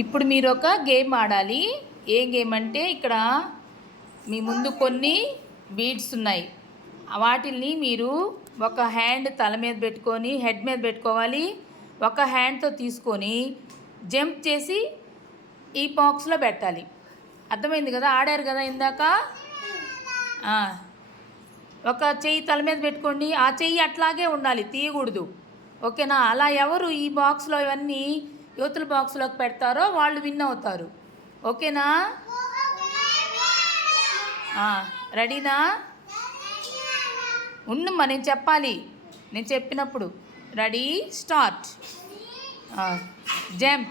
ఇప్పుడు మీరు ఒక గేమ్ ఆడాలి. ఏ గేమ్ అంటే ఇక్కడ మీ ముందు కొన్ని బీడ్స్ ఉన్నాయి. వాటిల్ని మీరు ఒక హ్యాండ్ తల మీద పెట్టుకొని హెడ్ మీద పెట్టుకోవాలి. ఒక హ్యాండ్తో తీసుకొని జంప్ చేసి ఈ బాక్స్లో పెట్టాలి. అర్థమైంది కదా? ఆడారు కదా ఇందాక. ఒక చెయ్యి తల మీద పెట్టుకోండి. ఆ చెయ్యి అట్లాగే ఉండాలి, తీయకూడదు. ఓకేనా? అలా ఎవరు ఈ బాక్స్లో ఇవన్నీ యువతల బాక్స్లోకి పెడతారో వాళ్ళు విన్ అవుతారు. ఓకేనా? రెడీనా? ఉన్నమ్మా, నేను చెప్పాలి. నేను చెప్పినప్పుడు రెడీ, స్టార్ట్. జంప్.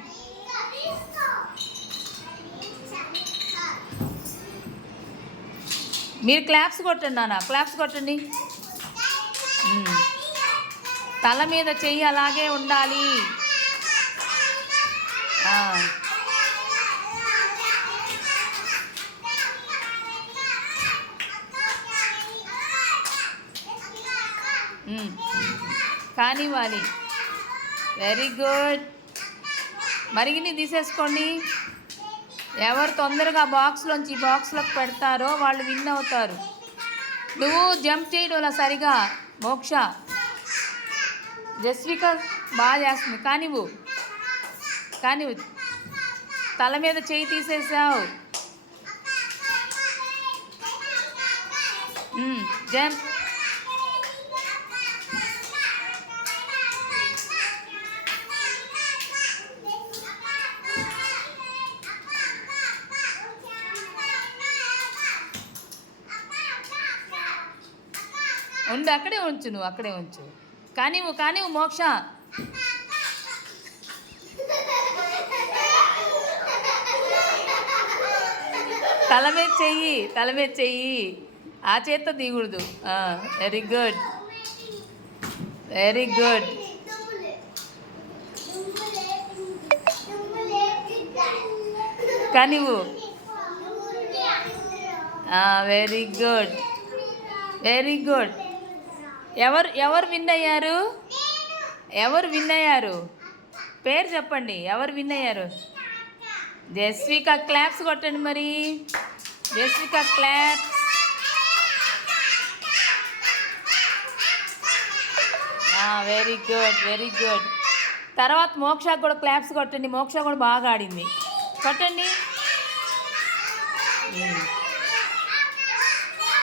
మీరు క్లాప్స్ కొట్టండి నాన్న, క్లాప్స్ కొట్టండి. తల మీద చెయ్యి అలాగే ఉండాలి. కానివ్వాలి. Very good. మరిగిని తీసేసుకోండి. ఎవరు తొందరగా బాక్స్లోంచి బాక్స్లోకి పెడతారో వాళ్ళు విన్ అవుతారు. నువ్వు జంప్ చేయడం సరిగా. మోక్ష, జస్విక బాగా చేస్తుంది. కానివ్వు. తల మీద చేయి తీసేసావు. జంప్. ఉండు, అక్కడే ఉంచు. నువ్వు అక్కడే ఉంచు. కానివ్వు మోక్ష. తల మీద చెయ్యి. ఆ చేత్తో తీయకూడదు. Very good. కానివ్వు. Very good. ఎవరు విన్ అయ్యారు? పేరు చెప్పండి. ఎవరు విన్ అయ్యారు? జస్విక. క్లాప్స్ కొట్టండి మరి. జస్విక క్లాప్స్. Very good. తర్వాత మోక్షకు కూడా క్లాప్స్ కొట్టండి. మోక్ష కూడా బాగా ఆడింది. కొట్టండి.